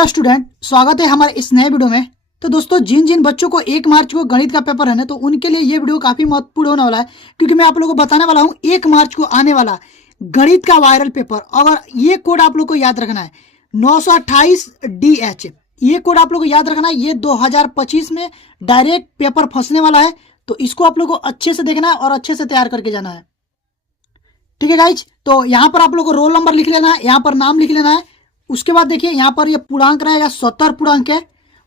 Hello student, स्वागत है हमारे इस नए वीडियो में। तो दोस्तों, जिन जिन बच्चों को 1 मार्च को गणित का पेपर है ना, तो उनके लिए ये वीडियो काफी महत्वपूर्ण होने वाला है, क्योंकि मैं आप लोगों को बताने वाला हूँ 1 मार्च को आने वाला गणित का वायरल पेपर। अगर ये कोड आप लोग को याद रखना है, 928DH, ये कोड आप लोग को याद रखना है। ये 2025 में डायरेक्ट पेपर फंसने वाला है, तो इसको आप लोग को अच्छे से देखना है और अच्छे से तैयार करके जाना है। ठीक है गाइज, तो यहाँ पर आप लोग को रोल नंबर लिख लेना है, यहाँ पर नाम लिख लेना है। उसके बाद देखिए, यहाँ पर ये पूर्णांक रहेगा 70 पूर्णांक है,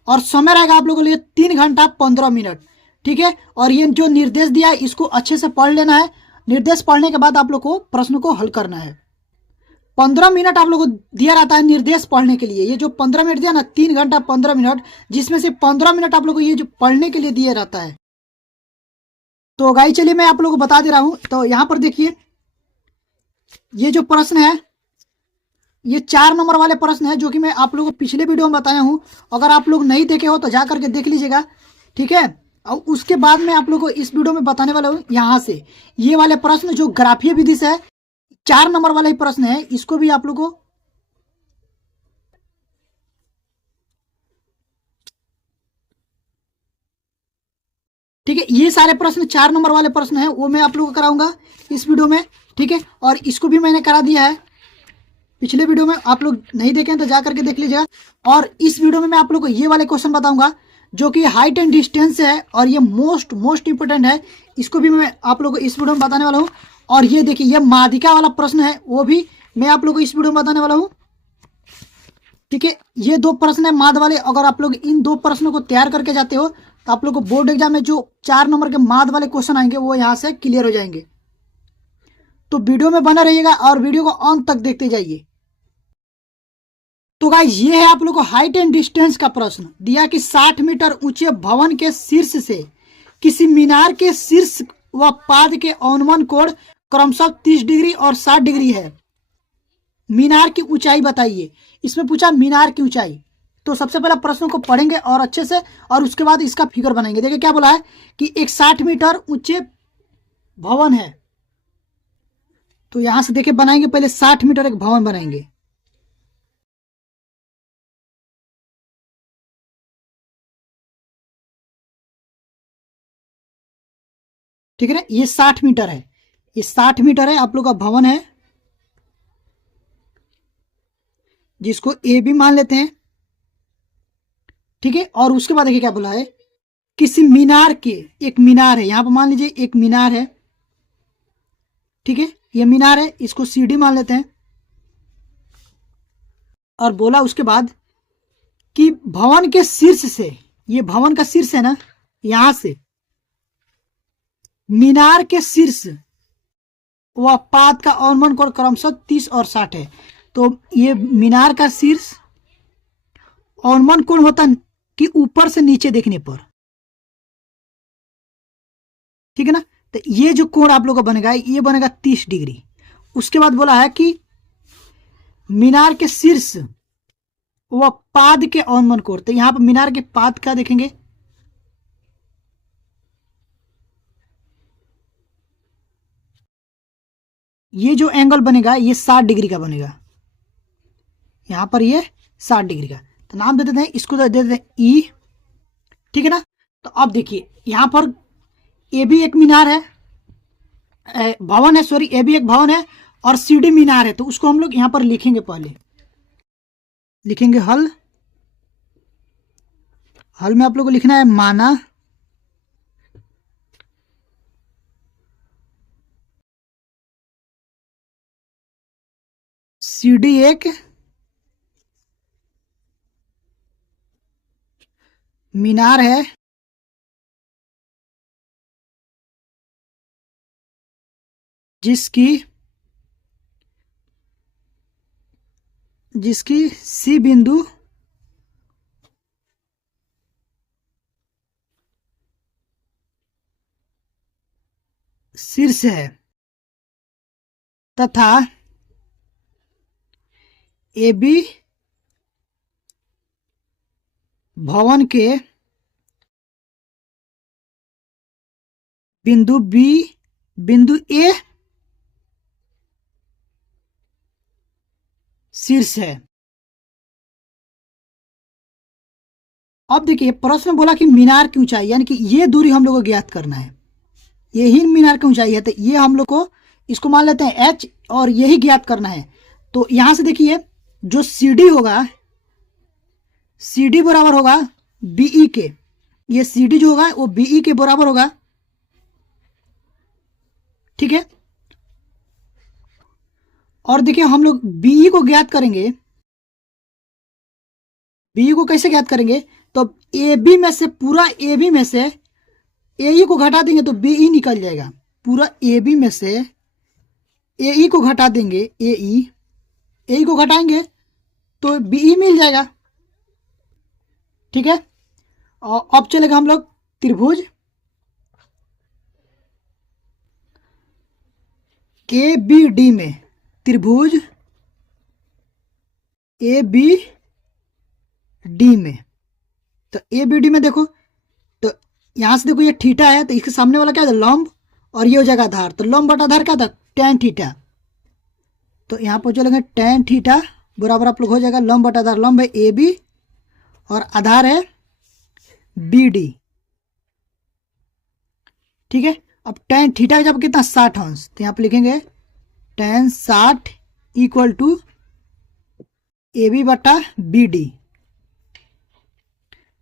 और समय रहेगा आप लोगों के लिए 3 घंटा 15 मिनट। ठीक है, और ये जो निर्देश दिया है इसको अच्छे से पढ़ लेना है। निर्देश पढ़ने के बाद आप लोग को प्रश्न को हल करना है। 15 मिनट आप लोग को दिया रहता है निर्देश पढ़ने के लिए। ये जो 15 मिनट दिया ना, 3 घंटा 15 मिनट, जिसमें से 15 मिनट आप लोग को ये जो पढ़ने के लिए दिया रहता है। तो गाइस चलिए मैं आप लोग को बता दे रहा हूं। तो यहाँ पर देखिए, ये जो प्रश्न है, ये 4 नंबर वाले प्रश्न है, जो कि मैं आप लोगों को पिछले वीडियो में बताया हूं। अगर आप लोग नहीं देखे हो तो जा करके देख लीजिएगा। ठीक है, और उसके बाद में आप लोग को इस वीडियो में बताने वाला हूं। यहाँ से ये वाले प्रश्न जो ग्राफीय विधि से है, 4 नंबर वाला ही प्रश्न है, इसको भी आप लोग को ठीक है, ये सारे प्रश्न 4 नंबर वाले प्रश्न है, वो मैं आप लोग को कराऊंगा इस वीडियो में। ठीक है, और इसको भी मैंने करा दिया है पिछले वीडियो में। आप लोग नहीं देखें तो जा करके देख लीजिएगा। और इस वीडियो में मैं आप लोग को ये वाले क्वेश्चन बताऊंगा, जो कि हाइट एंड डिस्टेंस है, और ये मोस्ट इंपोर्टेंट है। इसको भी मैं आप लोग को इस वीडियो में बताने वाला हूँ। और ये देखिए, ये माध्यिका वाला प्रश्न है, वो भी मैं आप लोग को इस वीडियो में बताने वाला हूँ। ठीक है, ये 2 प्रश्न है माद वाले। अगर आप लोग इन 2 प्रश्नों को तैयार करके जाते हो, तो आप लोग को बोर्ड एग्जाम में जो 4 नंबर के माद वाले क्वेश्चन आएंगे, वो यहाँ से क्लियर हो जाएंगे। तो वीडियो में बना रहिएगा और वीडियो को अंत तक देखते जाइए। तो गाइस, ये है आप लोग को हाइट एंड डिस्टेंस का प्रश्न दिया कि 60 मीटर ऊंचे भवन के शीर्ष से किसी मीनार के शीर्ष व पाद के अवनमन कोण क्रमशः 30 डिग्री और 60 डिग्री है। मीनार की ऊंचाई बताइए। इसमें पूछा मीनार की ऊंचाई। तो सबसे पहले प्रश्न को पढ़ेंगे और अच्छे से, और उसके बाद इसका फिगर बनाएंगे। देखिए क्या बोला है कि एक 60 मीटर ऊंचे भवन है। तो यहां से देखिए बनाएंगे, पहले 60 मीटर एक भवन बनाएंगे। ठीक है ना, ये 60 मीटर है, ये 60 मीटर है आप लोग का भवन है, जिसको ए भी मान लेते हैं। ठीक है, और उसके बाद देखिए क्या बोला है, किसी मीनार के, एक मीनार है यहां पर, मान लीजिए एक मीनार है। ठीक है, ये मीनार है, इसको सीढ़ी मान लेते हैं। और बोला उसके बाद कि भवन के शीर्ष से, ये भवन का शीर्ष है ना, यहां से मीनार के शीर्ष व पाद का अवनमन कोण क्रमशः 30 और 60 है। तो ये मीनार का शीर्ष, अवनमन कोण होता कि ऊपर से नीचे देखने पर। ठीक है ना, तो ये जो कोण आप लोग का बनेगा, ये बनेगा 30 डिग्री। उसके बाद बोला है कि मीनार के शीर्ष व पाद के अवनमन कोण, तो यहां पर मीनार के पाद क्या देखेंगे, ये जो एंगल बनेगा ये 60 डिग्री का बनेगा। यहां पर ये 60 डिग्री का, तो नाम दे देते हैं इसको, दे देते हैं ई। ठीक है ना, तो अब देखिए यहां पर ए भी एक मीनार है, भवन है, सॉरी, ए भी एक भवन है, और सीढ़ी मीनार है। तो उसको हम लोग यहां पर लिखेंगे, पहले लिखेंगे हल। हल में आप लोग को लिखना है माना सीढ़ी एक मीनार है, जिसकी जिसकी सी बिंदु शीर्ष है, तथा ए बी भवन के बिंदु बी, बिंदु ए शीर्ष है। अब देखिए प्रश्न में बोला कि मीनार की ऊंचाई, यानी कि ये दूरी हम लोग को ज्ञात करना है, यही मीनार की ऊंचाई है, तो ये हम लोग को इसको मान लेते हैं h और यही ज्ञात करना है। तो यहां से देखिए जो CD होगा, CD बराबर होगा BE के, ये CD जो होगा वो BE के बराबर होगा, ठीक है। और देखिए हम लोग BE को ज्ञात करेंगे, BE को कैसे ज्ञात करेंगे, तो AB में से, पूरा AB में से AE को घटा देंगे तो BE निकल जाएगा, पूरा AB में से AE को घटा देंगे, AE को घटाएंगे तो BE मिल जाएगा, ठीक है। और अब चलेगा हम लोग त्रिभुज ABD में, त्रिभुज ABD में, तो ABD में देखो, तो यहां से देखो ये थीटा है, तो इसके सामने वाला क्या है, लंब, और ये हो जाएगा आधार, तो लंब बटा आधार क्या था, tan थीटा, तो यहाँ पर चलेंगे tan थीटा बराबर आप लोग हो जाएगा लंब बटा आधार, लंब है AB और आधार है BD, ठीक है। अब tan थीटा जब कितना 60 अंश, तो यहाँ पे लिखेंगे tan 60 इक्वल टू AB बटा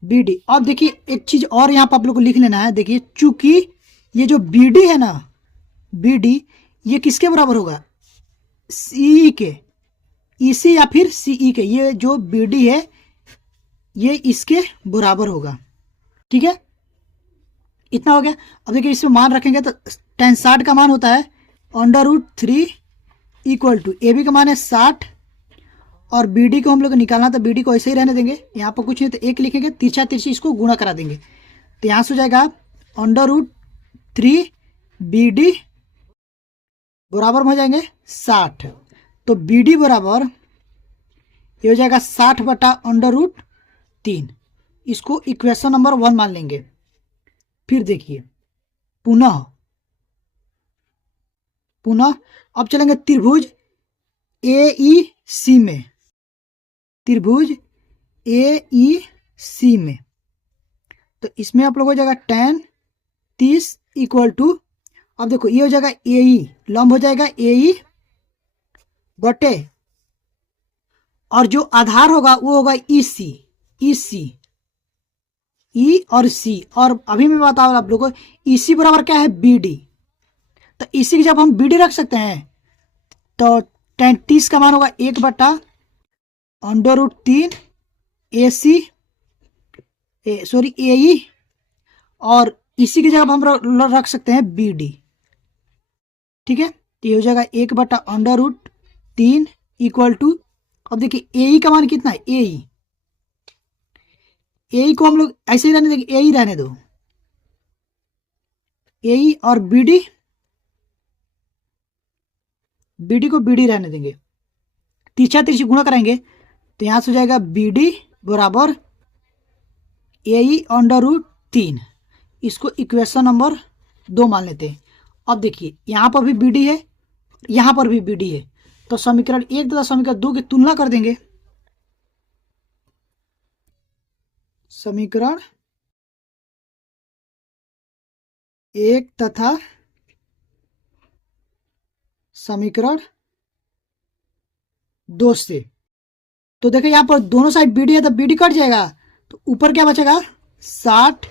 BD। अब देखिए एक चीज और यहाँ पर आप लोग को लिख लेना है, देखिए चूंकि ये जो BD है ना, BD ये किसके बराबर होगा, CE के, EC या फिर CE के, ये जो BD है ये इसके बराबर होगा, ठीक है। इतना हो गया। अब देखिए इसमें मान रखेंगे तो tan 60 का मान होता है √3 इक्वल टू AB का मान है 60 और BD को हम लोग निकालना, तो BD को ऐसे ही रहने देंगे, यहाँ पर कुछ नहीं तो एक लिखेंगे, तिरछा तिरछी इसको गुणा करा देंगे, तो यहाँ से हो जाएगा √3 BD बराबर हो जाएंगे 60, तो BD बराबर ये हो जाएगा 60 बटा √3, इसको इक्वेशन नंबर 1 मान लेंगे। फिर देखिए पुनः अब चलेंगे त्रिभुज AEC में, त्रिभुज AEC में, तो इसमें आप लोग हो जाएगा tan 30 इक्वल टू, अब देखो ये हो जाएगा AE, लंब हो जाएगा AE बटे, और जो आधार होगा वो होगा EC, E और C, और अभी मैं बता रहा हूं आप लोगों को EC बराबर क्या है BD, तो EC की जब हम BD रख सकते हैं तो tan 30 का मान होगा 1 बटा √3 AE, और इसी की जगह हम रख सकते हैं BD, ठीक है। तो ये हो जाएगा 1 बटा √3 इक्वल टू, अब देखिए AE का मान कितना है, AE को हम लोग ऐसे ही रहने देंगे, AE रहने दो, AE और BD को BD रहने देंगे, तिरछा तिरछी गुणा कराएंगे, तो यहां से हो जाएगा BD बराबर AE √3, इसको इक्वेशन नंबर 2 मान लेते हैं। अब देखिए यहां पर भी BD है, यहां पर भी BD है, तो समीकरण 1 तथा समीकरण 2 की तुलना कर देंगे, समीकरण 1 तथा समीकरण 2 से, तो देखिए यहां पर दोनों साइड BD है तो BD कट जाएगा, तो ऊपर क्या बचेगा 60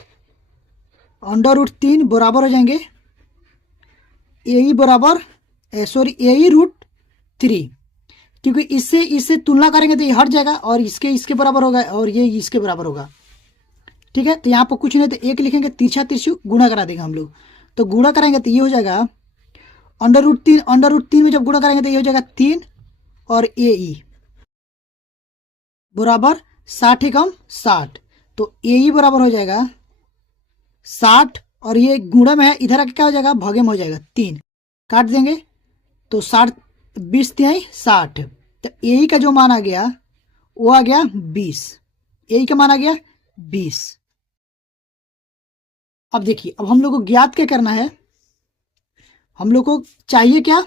√3 बराबर हो जाएंगे AE बराबर AE √3, क्योंकि इससे तुलना करेंगे तो ये हट जाएगा और इसके बराबर होगा और ये इसके बराबर होगा, ठीक है। तो यहाँ पर कुछ नहीं तो एक लिखेंगे, तिरछा तिरछी गुणा करा देंगे हम लोग, तो गुणा करेंगे तो ये हो जाएगा √3 में जब गुणा करेंगे तो ये हो जाएगा 3 और AE बराबर 60 एकम 60, तो AE बराबर हो जाएगा 60 और ये गुणा में है, इधर आके क्या हो जाएगा भागे में हो जाएगा 3, काट देंगे तो 60 20 तिहाई 60, तो AE का जो मान आ गया वो आ गया 20, AE का मान आ गया 20। अब देखिए अब हम लोग को ज्ञात क्या करना है, हम लोग को चाहिए क्या,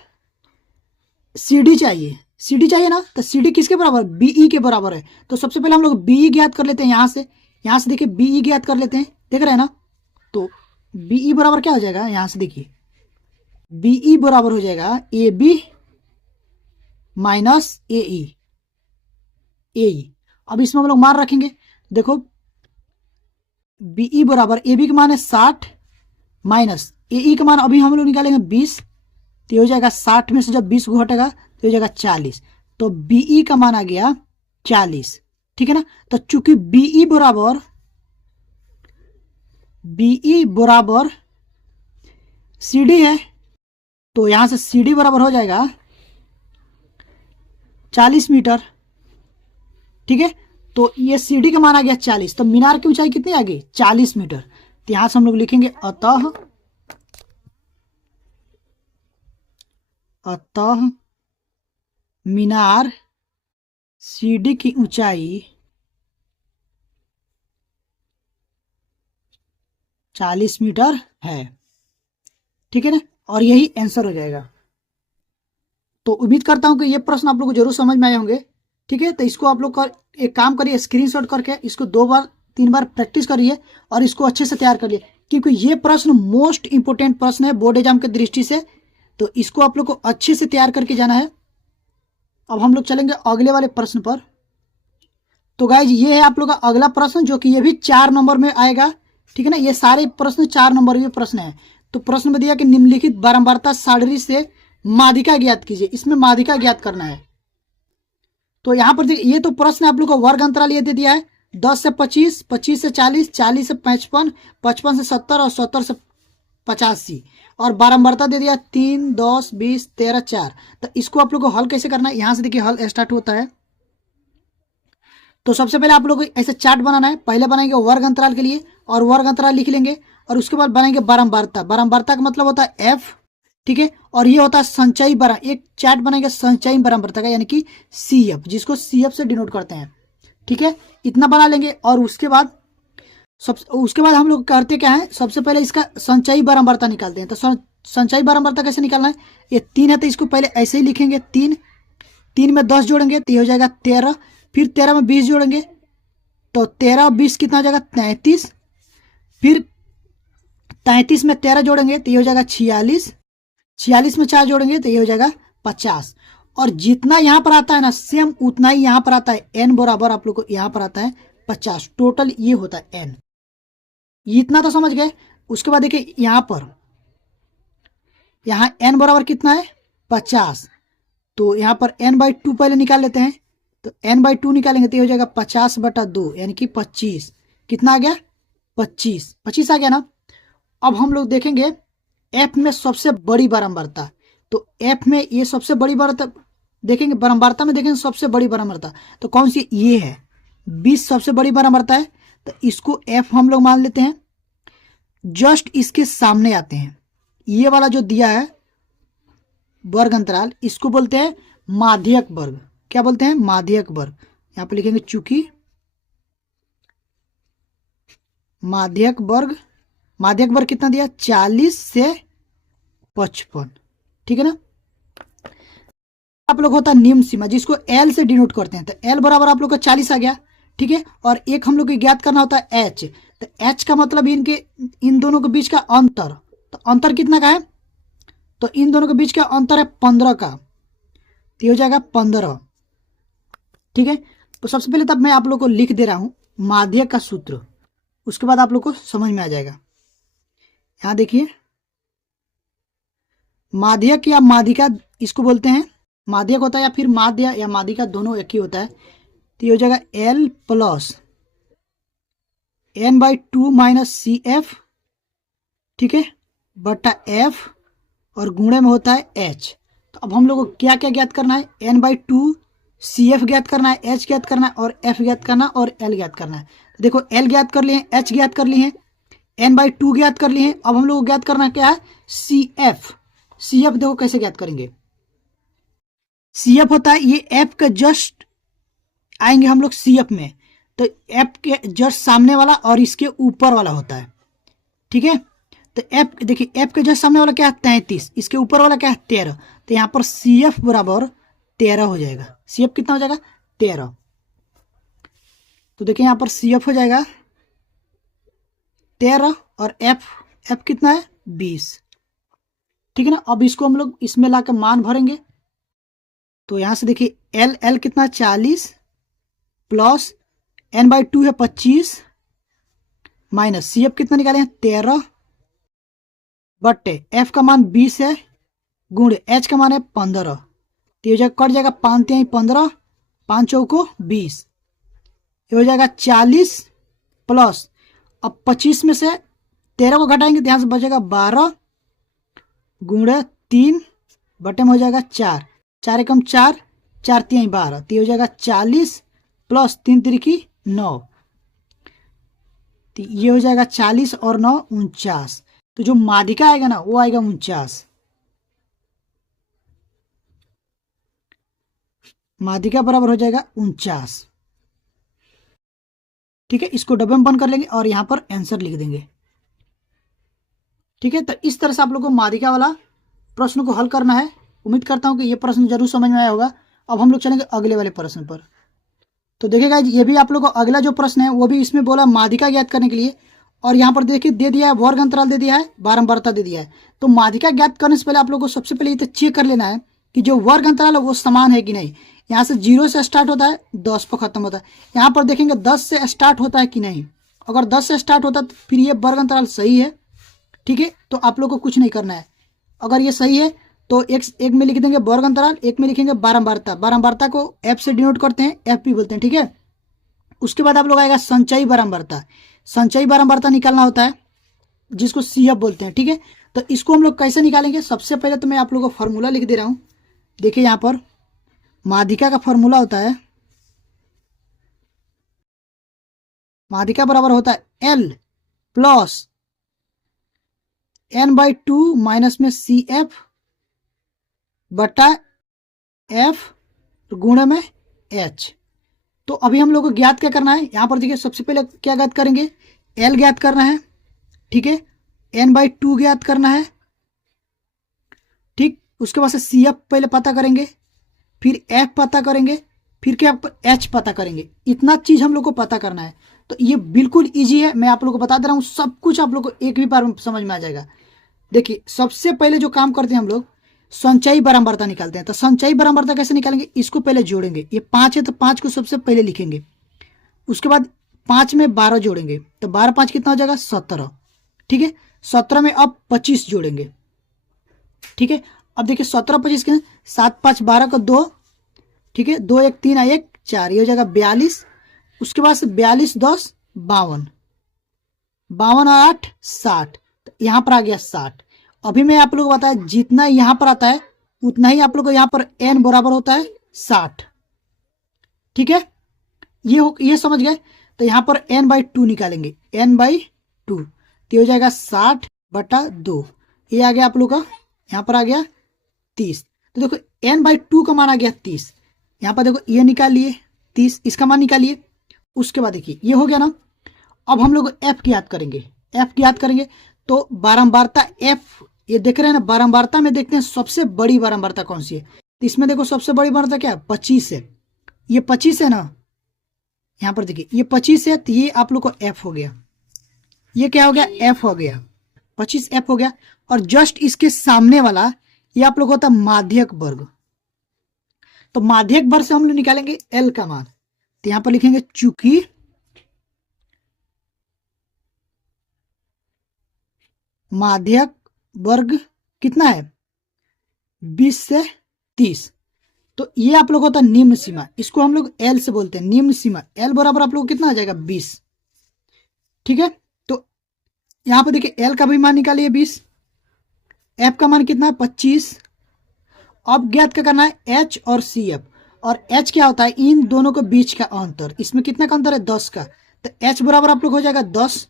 CD चाहिए ना, तो CD किसके बराबर BE के बराबर है, तो सबसे पहले हम लोग BE ज्ञात कर लेते हैं, यहां से यहां से देखिए बीई ज्ञात कर लेते हैं, देख रहे हैं ना। तो बीई बराबर क्या हो जाएगा, यहां से देखिए बीई बराबर हो जाएगा ए बी माइनस ए। अब इसमें हम लोग मान रखेंगे, देखो बीई बराबर ए बी का मान है 60 माइनस ए का मान अभी हम लोग निकालेंगे 20, तो हो जाएगा 60 में से जब 20 को घटेगा तो हो जाएगा 40। तो बीई का मान आ गया 40, ठीक है ना। तो चूंकि बीई बराबर सी डी है, तो यहां से सी डी बराबर हो जाएगा 40 मीटर, ठीक है। तो ये सी डी का मान आ गया 40, तो मीनार की ऊंचाई कितनी आ गई 40 मीटर। तो यहां से हम लोग लिखेंगे अतः मीनार सी डी की ऊंचाई 40 मीटर है, ठीक है ना। और यही आंसर हो जाएगा। तो उम्मीद करता हूं कि ये प्रश्न आप लोग को जरूर समझ में आए होंगे, ठीक है। तो इसको आप लोग का एक काम करिए, स्क्रीनशॉट करके इसको 2 बार 3 बार प्रैक्टिस करिए और इसको अच्छे से तैयार करिए, क्योंकि ये प्रश्न मोस्ट इंपोर्टेंट प्रश्न है बोर्ड एग्जाम की दृष्टि से। तो इसको आप लोग को अच्छे से तैयार करके जाना है। अब हम लोग चलेंगे अगले वाले प्रश्न पर। तो गाइज ये है आप लोग का अगला प्रश्न, जो कि ये भी 4 नंबर में आएगा, ठीक है ना। ये सारे प्रश्न 4 नंबर के प्रश्न है। तो प्रश्न में दिया कि निम्नलिखित बारंबारता सारणी से माध्यिका ज्ञात कीजिए, इसमें माध्यिका ज्ञात करना है। तो यहाँ पर देखिए, ये तो प्रश्न आप लोग को वर्ग अंतराल ये दे दिया है 10 से 25, 25 से 40, 40 से 55, 55 से 70 और 70 से 85, और बारंबारता दे दिया 3, 10, 20, 13, 4। तो इसको आप लोग को हल कैसे करना है, यहां से देखिए हल स्टार्ट होता है। तो सबसे पहले आप लोग को ऐसे चार्ट बनाना है। पहले बनाएंगे वर्ग अंतराल के लिए, और वर्ग अंतराल लिख लेंगे, और उसके बाद बनाएंगे बारंबारता। बारंबारता का मतलब होता है एफ, ठीक है। और ये होता है संचयी बारंबारता, एक चार्ट बनाएंगे संचयी बारंबारता का, यानी कि सी एफ, जिसको सी एफ से डिनोट करते हैं, ठीक है। इतना बना लेंगे। और उसके बाद हम लोग करते क्या है, सबसे पहले इसका संचयी बारंबारता निकालते हैं। तो संचयी बारंबारता कैसे निकालना है, ये 3 है तो इसको पहले ऐसे ही लिखेंगे, 3 में 10 जोड़ेंगे तो ये हो जाएगा 13, फिर 13 में 20 जोड़ेंगे तो 13 और 20 कितना हो जाएगा 33, फिर 33 में 13 जोड़ेंगे तो ये हो जाएगा 46, 46 में 4 जोड़ेंगे तो ये हो जाएगा 50। और जितना यहाँ पर आता है ना, सेम उतना ही यहाँ पर आता है, n बराबर आप लोग को यहाँ पर आता है 50। टोटल ये होता है n, इतना तो समझ गए। उसके बाद देखिए यहाँ पर, यहाँ n बराबर कितना है 50, तो यहाँ पर n/2 पहले निकाल लेते हैं। तो n/2 निकालेंगे तो ये हो जाएगा 50/2, यानी कि 25। कितना आ गया 25 आ गया ना। अब हम लोग देखेंगे f में सबसे बड़ी बारंबारता। तो f में ये सबसे बड़ी बारंबारता देखेंगे, बारंबारता में देखेंगे सबसे बड़ी बारंबारता तो कौन सी, ये है 20 सबसे बड़ी बारंबारता है। तो इसको f हम लोग मान लेते हैं। जस्ट इसके सामने आते हैं, ये वाला जो दिया है वर्ग अंतराल, इसको बोलते हैं माध्यक वर्ग। क्या बोलते हैं, माध्यक वर्ग। यहां पर लिखेंगे चूंकि माध्यक वर्ग कितना दिया 40 से 55, ठीक है ना। आप लोग होता है निम्न सीमा, जिसको एल से डिनोट करते हैं। तो एल बराबर आप लोग का 40 आ गया, ठीक है। और एक हम लोग को ज्ञात करना होता है एच। तो एच का मतलब इन दोनों के बीच का अंतर। तो अंतर कितना का है, तो इन दोनों के बीच का अंतर है 15 का, तो हो जाएगा 15, ठीक है। तो सबसे पहले तब मैं आप लोग को लिख दे रहा हूं माध्यक का सूत्र, उसके बाद आप लोग को समझ में आ जाएगा। यहां देखिए माध्यक या माध्यिका इसको बोलते हैं, माध्यक होता है या फिर माध्य या माध्यिका दोनों एक ही होता है। तो ये हो जाएगा L plus n/2 minus C F, ठीक है, बटा f, और गुणे में होता है h। तो अब हम लोग को क्या क्या ज्ञात करना है, n/2 सी एफ ज्ञात करना है, h ज्ञात करना है, और f ज्ञात करना है, और l ज्ञात करना है। तो देखो l ज्ञात कर लिए, h ज्ञात कर लिए, n/2 ज्ञात कर लिए। अब हम लोग को ज्ञात करना क्या है, सी एफ। देखो कैसे ज्ञात करेंगे, सी एफ होता है ये एफ के जस्ट आएंगे हम लोग सी एफ में, तो एफ के जस्ट सामने वाला और इसके ऊपर वाला होता है, ठीक है। तो एफ देखिए, एफ के जस्ट सामने वाला क्या है 33, इसके ऊपर वाला क्या है 13। तो यहाँ पर सी एफ बराबर 13 हो जाएगा। सी एफ कितना हो जाएगा 13। तो देखिए यहाँ पर सी एफ हो जाएगा 13 और एफ कितना है 20। ठीक है ना। अब इसको हम लोग इसमें लाकर मान भरेंगे तो यहां से देखिए एल कितना 40 प्लस n/2 है 25 माइनस सी एफ कितना निकाले हैं 13 बट्टे एफ का मान 20 है गुण एच का मान है 15। तो ये कट जाएगा 5 3 15 5 चौको 20। ये हो जाएगा 40 प्लस अब 25 में से 13 को घटाएंगे तो यहां से बचेगा 12 गुणे 3 बटे में हो जाएगा 4 4 एकम 4 4 3 12। तो ये हो जाएगा 40 प्लस 3 3 9। तो ये हो जाएगा 40 और 9 49। तो जो माध्यिका आएगा ना वो आएगा 49। माध्यिका बराबर हो जाएगा 49। ठीक है, इसको डब्बे में बंद कर लेंगे और यहां पर आंसर लिख देंगे। ठीक है, तो इस तरह से आप लोगों को माध्यिका वाला प्रश्न को हल करना है। उम्मीद करता हूं कि ये प्रश्न जरूर समझ में आया होगा। अब हम लोग चलेंगे अगले वाले प्रश्न पर। तो देखिएगा ये भी आप लोगों को अगला जो प्रश्न है वो भी इसमें बोला माध्यिका ज्ञात करने के लिए, और यहाँ पर देखिए दे दिया है वर्ग अंतराल दे दिया है, बारंबारता दे दिया है। तो माध्यिका ज्ञात करने से पहले आप लोगों को सबसे पहले ये तो चेक कर लेना है कि जो वर्ग अंतराल है वो समान है कि नहीं। यहाँ से 0 से स्टार्ट होता है 10 पर खत्म होता है। यहाँ पर देखेंगे 10 से स्टार्ट होता है कि नहीं। अगर 10 से स्टार्ट होता है तो फिर ये वर्ग अंतराल सही है। ठीक है, तो आप लोग को कुछ नहीं करना है। अगर ये सही है तो एक में लिख देंगे वर्ग अंतराल, एक में लिखेंगे बारंबारता। बारंबारता को एफ से डिनोट करते हैं, एफ भी बोलते हैं। ठीक है, उसके बाद आप लोग आएगा संचयी बारंबारता। संचयी बारंबारता निकालना होता है जिसको सी एफ बोलते हैं। ठीक है, तो इसको हम लोग कैसे निकालेंगे। सबसे पहले तो मैं आप लोगों को फॉर्मूला लिख दे रहा हूं। देखिए यहाँ पर माध्यिका का फॉर्मूला होता है, माध्यिका बराबर होता है एल प्लस n/2 माइनस में सी एफ बटा एफ गुणे में एच। तो अभी हम लोग को ज्ञात क्या करना है। यहां पर देखिए सबसे पहले क्या ज्ञात करेंगे, एल ज्ञात करना है। ठीक है, n/2 ज्ञात करना है। ठीक, उसके बाद से सी एफ पहले पता करेंगे, फिर एफ पता करेंगे, फिर क्या एच पता करेंगे। इतना चीज हम लोग को पता करना है। तो ये बिल्कुल इजी है, मैं आप लोग को बता दे रहा हूं। सब कुछ आप लोग को एक भी बार में समझ में आ जाएगा। देखिए सबसे पहले जो काम करते हैं हम लोग संचयी बारंबारता निकालते हैं। तो संचयी बारंबारता कैसे निकालेंगे, इसको पहले जोड़ेंगे। ये 5 है तो 5 को सबसे पहले लिखेंगे। उसके बाद 5 में 12 जोड़ेंगे तो 12 5 कितना हो जाएगा 17। ठीक है, 17 में अब 25 जोड़ेंगे। ठीक है, अब देखिए 17 25 के 7 5 12 का 2। ठीक है, 2 1 3 1 4, ये हो जाएगा 42। उसके बाद से 42 10 52, 52 और 8 60। तो यहाँ पर आ गया 60। अभी मैं आप लोग को बताया जितना यहाँ पर आता है उतना ही आप लोग को यहाँ पर n बराबर होता है 60। ठीक है, ये समझ गए। तो यहाँ पर n/2 निकालेंगे, n/2 तो हो जाएगा 60 बटा 2। ये आ गया आप लोग का, यहाँ पर आ गया 30। तो देखो n/2 का मान आ गया 30। यहाँ पर देखो ये निकालिए 30, इसका मान निकालिए। उसके बाद देखिए ये हो गया ना। अब हम लोग एफ ज्ञात करेंगे। एफ ज्ञात करेंगे तो बारंबारता एफ, ये देख रहे हैं ना, बारंबारता में देखते हैं सबसे बड़ी बारंबारता कौन सी है। तो इसमें देखो सबसे बड़ी बारंबारता क्या है 25 है। ये 25 है ना, यहाँ पर देखिए ये 25 है। तो ये आप लोग को एफ हो गया। ये क्या हो गया एफ हो गया, 25 एफ हो गया। और जस्ट इसके सामने वाला ये आप लोग होता है माध्यक वर्ग। तो माध्यक वर्ग से हम लोग निकालेंगे एल का मान। तो यहां पर लिखेंगे चूंकि माध्यक वर्ग कितना है 20 से 30, तो ये आप लोग होता है निम्न सीमा। इसको हम लोग एल से बोलते हैं निम्न सीमा। एल बराबर आप लोग कितना आ जाएगा 20। ठीक है, तो यहां पर देखिए एल का भी मान निकालिए 20, एफ का मान कितना है 25। अब ज्ञात क्या करना है एच और सी एफ। और एच क्या होता है इन दोनों के बीच का अंतर। इसमें कितना का अंतर है 10 का। तो एच बराबर आप लोग हो जाएगा 10।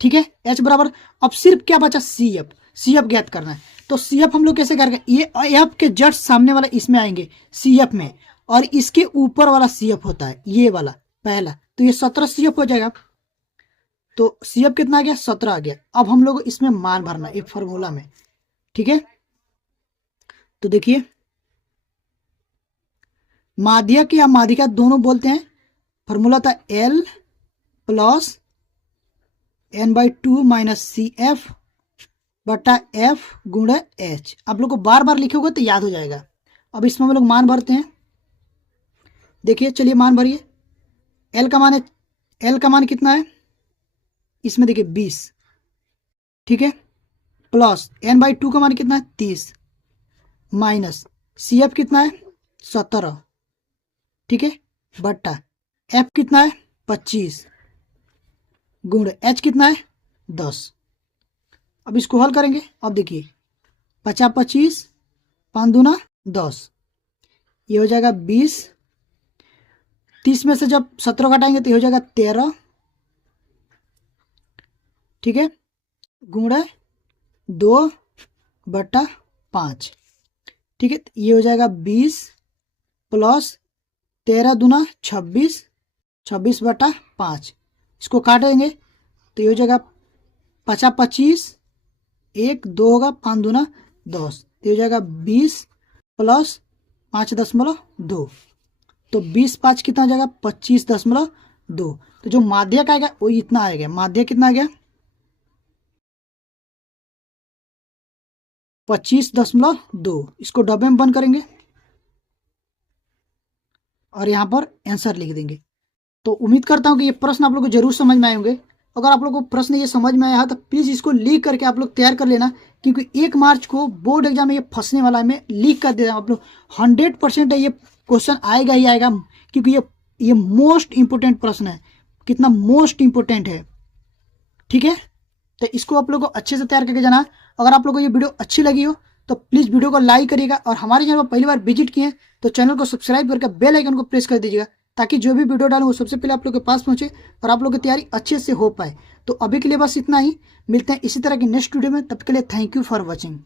ठीक है, एच बराबर, अब सिर्फ क्या बचा सी एफ। सी एफ ज्ञात करना है। तो सी एफ हम लोग कैसे करेंगे, ये एफ के जस्ट सामने वाला इसमें आएंगे सी एफ में, और इसके ऊपर वाला सी एफ होता है ये वाला पहला। तो ये 17 सी एफ हो जाएगा। तो सी एफ कितना आ गया 17 आ गया। अब हम लोग इसमें मान भरना एक फॉर्मूला में। ठीक है, तो देखिए माध्यक या माध्यिका दोनों बोलते हैं। फॉर्मूला था L plus n/2 minus CF बटा F गुणे H। आप लोग को बार बार लिखोगे तो याद हो जाएगा। अब इसमें हम लोग मान भरते हैं। देखिए, चलिए मान भरिए। L का मान कितना है इसमें, देखिए 20, ठीक है, प्लस n/2 का मान कितना है 30, माइनस CF कितना है 17, ठीक है, बट्टा F कितना है 25 गुण H कितना है 10। अब इसको हल करेंगे। अब देखिए 50 25 5 दूना 10, ये हो जाएगा 20, 30 में से जब 17 घटाएंगे तो ये हो जाएगा 13, ठीक है, गुणे 2/5, ठीक है, ये हो जाएगा 20 प्लस 13 दूना 26, 26/5। इसको काटेंगे तो ये हो जाएगा 50 25, 1 2 होगा, 5 दूना 10, तो ये हो जाएगा 20 प्लस 5.2, तो 20 5 कितना हो जाएगा 25.2। तो जो माध्यक आएगा वो इतना आएगा। माध्यक कितना आ गया 25.2। इसको डब्बे में बंद करेंगे और यहाँ पर आंसर लिख देंगे। तो उम्मीद करता हूँ कि ये प्रश्न आप लोग को जरूर समझ में आए होंगे। अगर आप लोग को प्रश्न ये समझ में आया तो प्लीज़ इसको लिख करके आप लोग तैयार कर लेना, क्योंकि 1 मार्च को बोर्ड एग्जाम में ये फंसने वाला है। मैं लिख कर दे रहा हूँ, आप लोग 100% है ये क्वेश्चन आएगा ही आएगा, क्योंकि ये मोस्ट इंपोर्टेंट प्रश्न है। कितना मोस्ट इंपोर्टेंट है, ठीक है। तो इसको आप लोग को अच्छे से तैयार करके जाना। अगर आप लोग को ये वीडियो अच्छी लगी हो तो प्लीज़ वीडियो को लाइक करिएगा, और हमारे चैनल पर पहली बार विजिट किए तो चैनल को सब्सक्राइब करके बेल आइकन को प्रेस कर दीजिएगा, ताकि जो भी वीडियो डालूं वो सबसे पहले आप लोग के पास पहुंचे और आप लोग की तैयारी अच्छे से हो पाए। तो अभी के लिए बस इतना ही, मिलते हैं इसी तरह की नेक्स्ट वीडियो में। तब के लिए थैंक यू फॉर वॉचिंग।